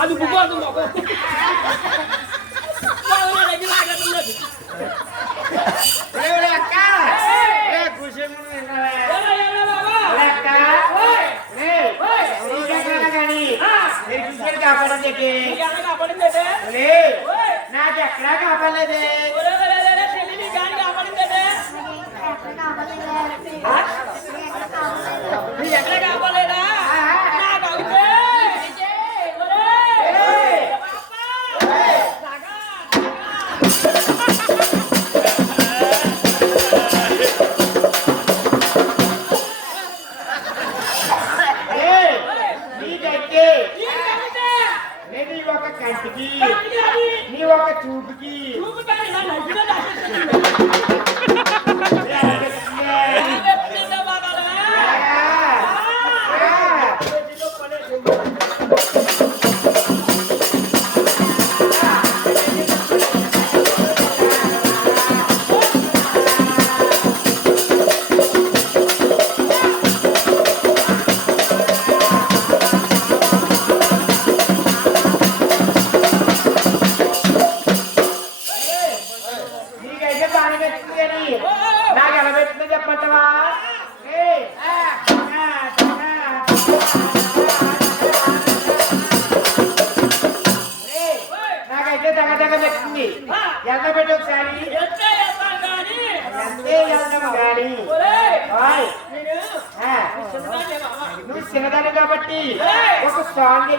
అది బుగ్గోదు మాకు అక్క కూర్చొని నాకు ఎక్కడా కాపాడలేదే ఎక్కడ కాపాడలేదా నీ ఒక కంటికి నీ ఒక చూపుకి నాకు ఎలా పెట్టిందో చెప్పమంటావా నాకైతే దగ్గర దగ్గర పెట్టింది ఎంత పెట్టి ఒకసారి అంతే వెళ్దాం కానీ నువ్వు చిన్నదాన్ని కాబట్టి ఒక సాంగ్